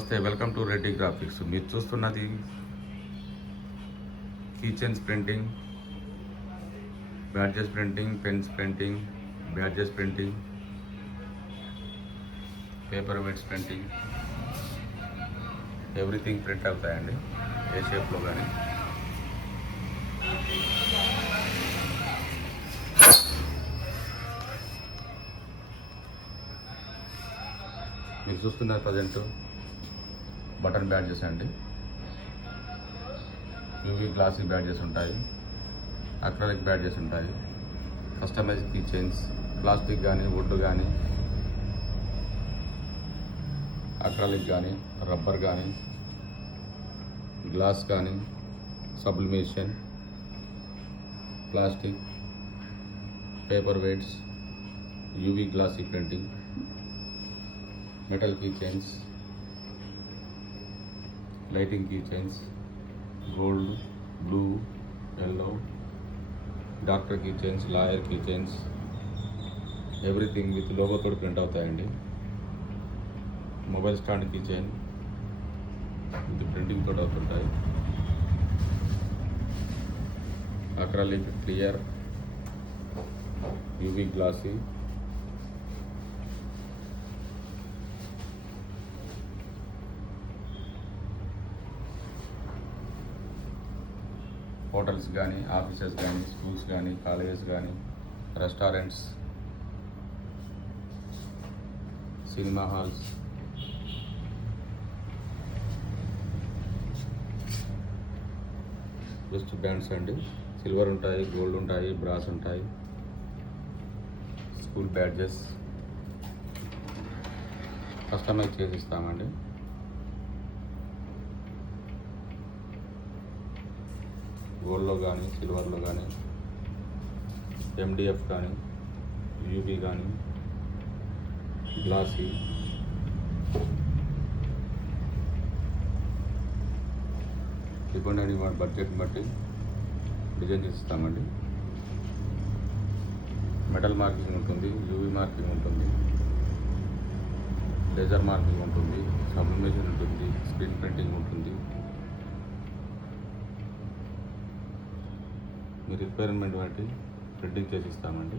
నమస్తే, welcome to Reddy graphics. మీరు చూస్తున్నది keychains printing, badges printing, pens printing, badges printing, paper weights printing, everything print అవుతాయండి ఏ షేప్లో కానీ. మీరు చూస్తున్నారు ప్రజెంట్ బటన్ బ్యాడ్జెస్ అండి. యూవీ గ్లాసీ బ్యాడ్జెస్ ఉంటాయి, అక్రాలిక్ బ్యాడ్జెస్ ఉంటాయి, కస్టమైజ్ కీ చైన్స్, ప్లాస్టిక్ కానీ వుడ్ కానీ, అక్రాలిక్ కానీ, రబ్బర్ కానీ, గ్లాస్ కానీ, sublimation, plastic, paper weights, UV glossy printing, metal keychains, lighting keychains, gold, blue, yellow, doctor keychains, lawyer keychains, everything with logo తోటి print అవుతాయండి. Mobile stand keychain with printing తోటి అవుతుంటాయి. Acrylic, clear, UV glossy, hotels కానీ, offices కానీ, schools కానీ, colleges కానీ, restaurants, cinema halls, waist bands అండి. Silver ఉంటాయి, గోల్డ్ ఉంటాయి, బ్రాస్ ఉంటాయి, స్కూల్ బ్యాడ్జెస్ కస్టమైజ్ చేసి ఇస్తామండి. గోల్డ్లో కానీ, సిల్వర్లో కానీ, ఎండిఎఫ్ కానీ, యూబీ కానీ, గ్లాసీ, డిపెండ్ అని మన బడ్జెట్ని బట్టి డిజైన్ చేస్తామండి. మెటల్ మార్కింగ్ ఉంటుంది, యూవీ మార్కింగ్ ఉంటుంది, లేజర్ మార్కింగ్ ఉంటుంది, సబ్లిమేషన్ ఉంటుంది, స్క్రీన్ ప్రింటింగ్ ఉంటుంది. మీ రిక్వైర్మెంట్ బట్టి ప్రింటింగ్ చేసి ఇస్తామండి.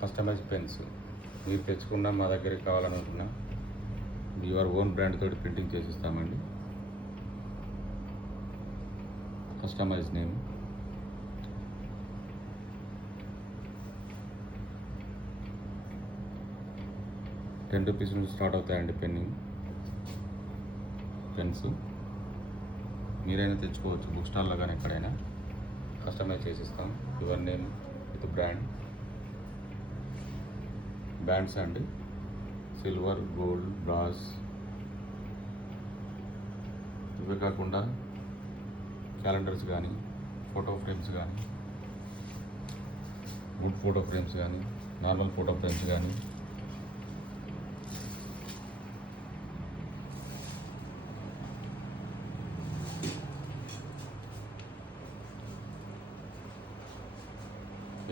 కస్టమైజ్ పెన్స్ మీరు తెచ్చుకున్న మా దగ్గరికి కావాలనుకున్నా యువర్ ఓన్ బ్రాండ్ తోటి ప్రింటింగ్ చేసి ఇస్తామండి. కస్టమైజ్ నేమ్, ₹10 నుంచి స్టార్ట్ అవుతాయండి పెన్నింగ్ పెన్స్. మీరైనా తెచ్చుకోవచ్చు బుక్ స్టాల్లో కానీ ఎక్కడైనా. కస్టమైజ్ చేసిస్తాం your name with brand. Bands అండి, సిల్వర్, గోల్డ్, బ్రాస్. ఇవే కాకుండా క్యాలెండర్స్ కానీ, ఫోటో ఫ్రేమ్స్ కానీ, వుడ్ ఫోటో ఫ్రేమ్స్ కానీ, నార్మల్ ఫోటో ఫ్రేమ్స్ కానీ,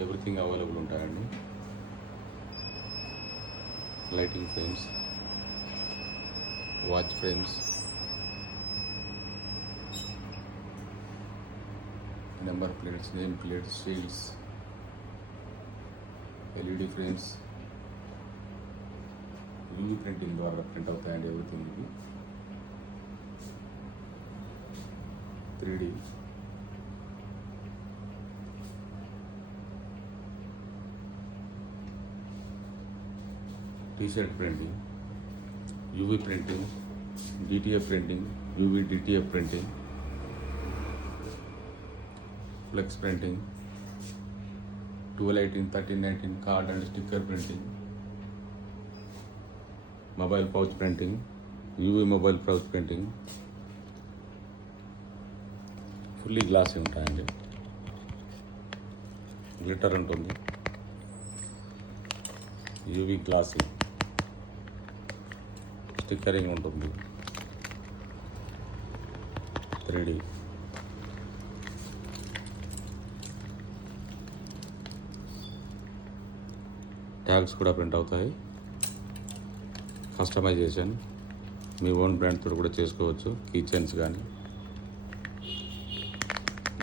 ఎవ్రీథింగ్ అవైలబుల్ ఉంటాయండి. Lighting frames, watch frames, number plates, name plates, shields, LED frames, UV printing ద్వారా print అవుతాయండి. ఎవ్రీథింగ్ ఇది 3D, T-shirt printing, UV printing, DTF printing, UV DTF printing, flex printing, 1218, 1319 card and sticker printing, mobile pouch printing, UV mobile pouch printing. Fully glossy ఉంటాయండి. Glitter ఉంటుంది, UV glossy, stickering ఉంటుంది, 3D. Tags కూడా ప్రింట్ అవుతాయి. కస్టమైజేషన్ మీ own brand తోటి కూడా చేసుకోవచ్చు. Key chains కానీ,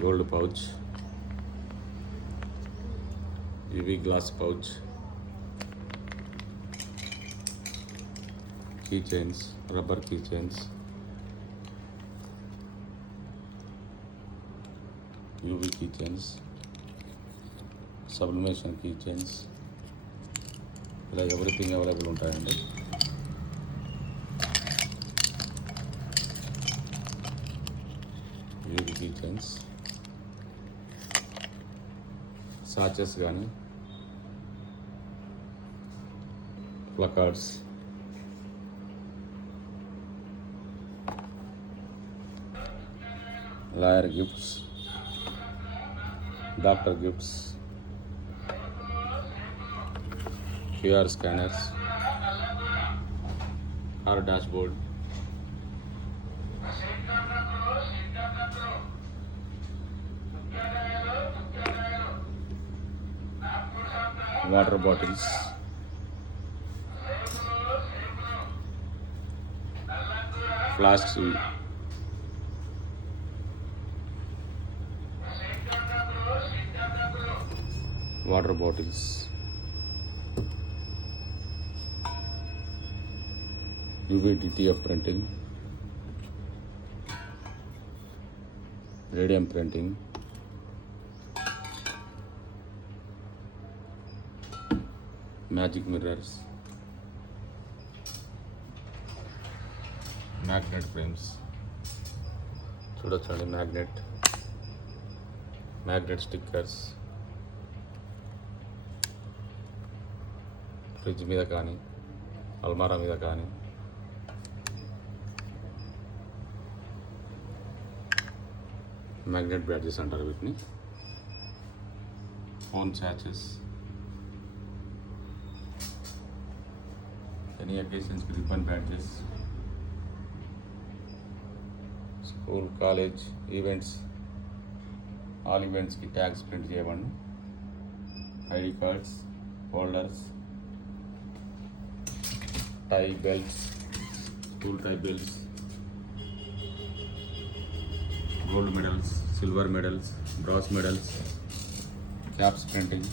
gold pouch, UV glass pouch, key chains, rubber key chains, UV key chains, sublimation key chains, ఇలా ఎవ్రీథింగ్ అవైలబుల్ ఉంటాయండి. యూవీ కీ చైన్స్, సాచెస్ కానీ, placards, lawyer gifts, doctor gifts, QR scanners, our dashboard, water bottles, flasks, water bottles, UV DTF printing, radium printing, magic mirrors, magnet frames, చూడొచ్చండి magnet stickers, fridge మీద కానీ, అల్మారా మీద కానీ, magnet badges అంటారు వీటిని, ఫోన్ శాచెస్, ఎనీ అకేషన్స్కి ribbon badges, school, college events, all ఈవెంట్స్కి ట్యాగ్స్ ప్రింట్ చేయబడి, ID cards, holders, tie belts, school tie belts, gold medals, silver medals, bronze medals, caps printing,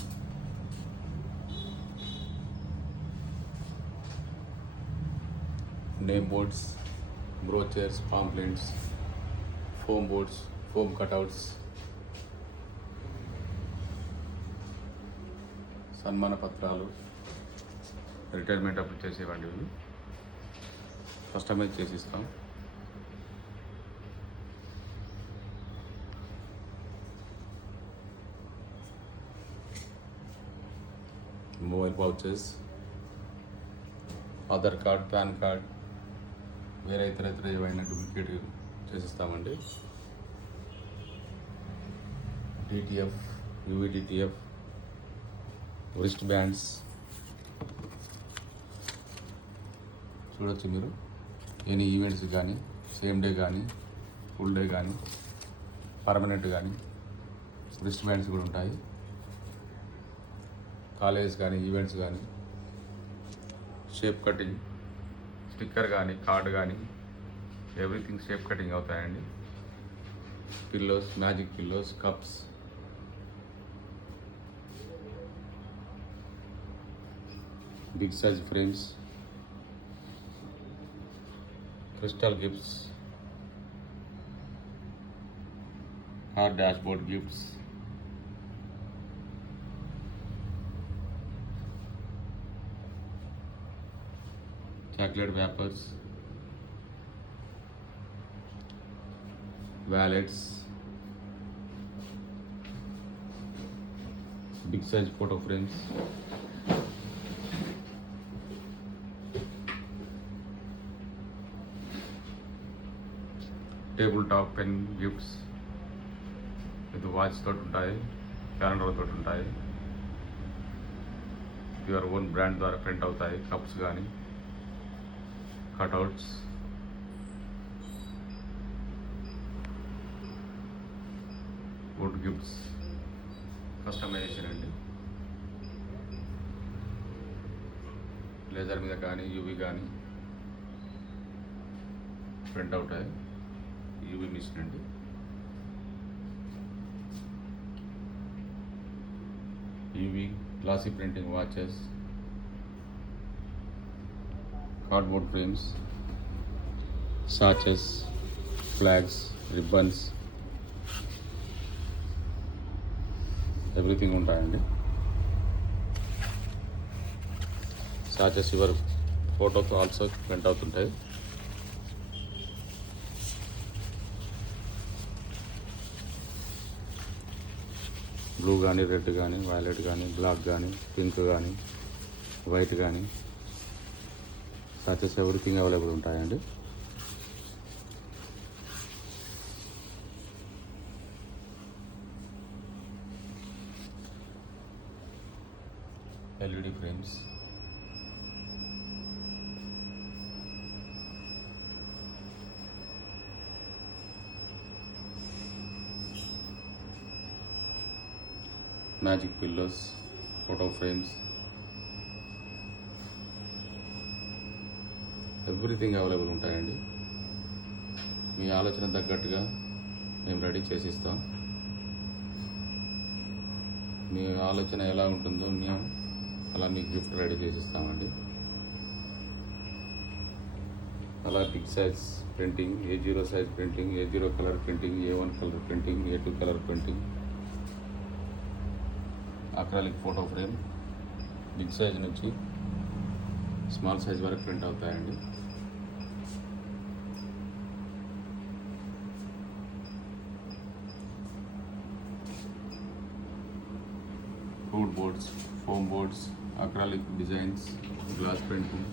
name boards, brochures, pamphlets, foam boards, foam cutouts, సన్మాన పత్రాలు, రిటైర్మెంట్ అప్పుడు చేసేవండి ఇవి customize చేసి ఇస్తాం. Mobile pouches, Aadhaar card, PAN card, వేరే ఇతర ఏవైనా డూప్లికేట్ చేసిస్తామండి. DTF, UV DTF, wrist bands చూడొచ్చు మీరు. ఎనీ ఈవెంట్స్ కానీ, సేమ్ డే కానీ, ఫుల్ డే కానీ, పర్మనెంట్ కానీ రిస్ట్ బ్యాండ్స్ కూడా ఉంటాయి. కాలేజ్ కానీ, ఈవెంట్స్ కానీ, షేప్ కటింగ్, స్టిక్కర్ కానీ, కార్డ్ కానీ, ఎవ్రీథింగ్ షేప్ కటింగ్ అవుతాయండి. Pillows, magic pillows, cups, big size frames, crystal gifts, హార్ dashboard gifts, chocolate wrappers, wallets, big size photo frames, table top pen gifts, ఇది watch తోటి ఉంటాయి, calendar తోటి ఉంటాయి, your own brand ద్వారా print అవుతాయి. Cups కానీ, కట్అవుట్స్, వుడ్ గిఫ్ట్స్, కస్టమైజేషన్ అండి. లేజర్ మీద కానీ, యూవీ కానీ, ప్రింట్ అవుట్ అయ్యి యూవీ మిషన్ అండి. UV glossy printing watches, cardboard frames, sashes, flags, ribbons, everything ఉంటాయండి. సాచెస్ యువర్ ఫోటోతో ఆల్సో ప్రింట్ అవుతుంటాయి. బ్లూ కానీ, రెడ్ కానీ, వైలెట్ కానీ, బ్లాక్ కానీ, పింక్ కానీ, వైట్ కానీ, సాచెస్ ఎవ్రీథింగ్ అవైలబుల్ ఉంటాయండి. LED frames, magic pillows, photo frames, everything available ఉంటాయండి. మీ ఆలోచన తగ్గట్టుగా మేము రెడీ చేసిస్తాం. మీ ఆలోచన ఎలా ఉంటుందో మేము అలా మీకు గిఫ్ట్ రెడీ చేసిస్తామండి. అలా big size printing, A0 size printing, A0 colour printing, A1 colour printing, A2 colour printing, acrylic photo frame big size నుంచి స్మాల్ సైజ్ వరకు ప్రింట్ అవుతాయండి. Fruit boards, foam boards, acrylic designs, glass printing,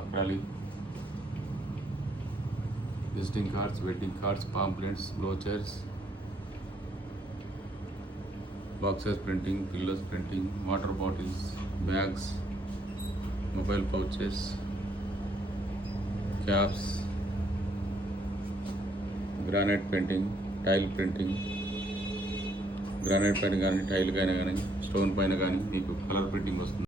acrylic visiting cards, wedding cards, pamphlets, brochures, boxes printing, pillows printing, water bottles, bags, mobile pouches, caps, granite painting, tile printing, granite పైన కానీ టైల్ పైన కానీ స్టోన్ పైన కానీ మీకు colour printing వస్తుంది.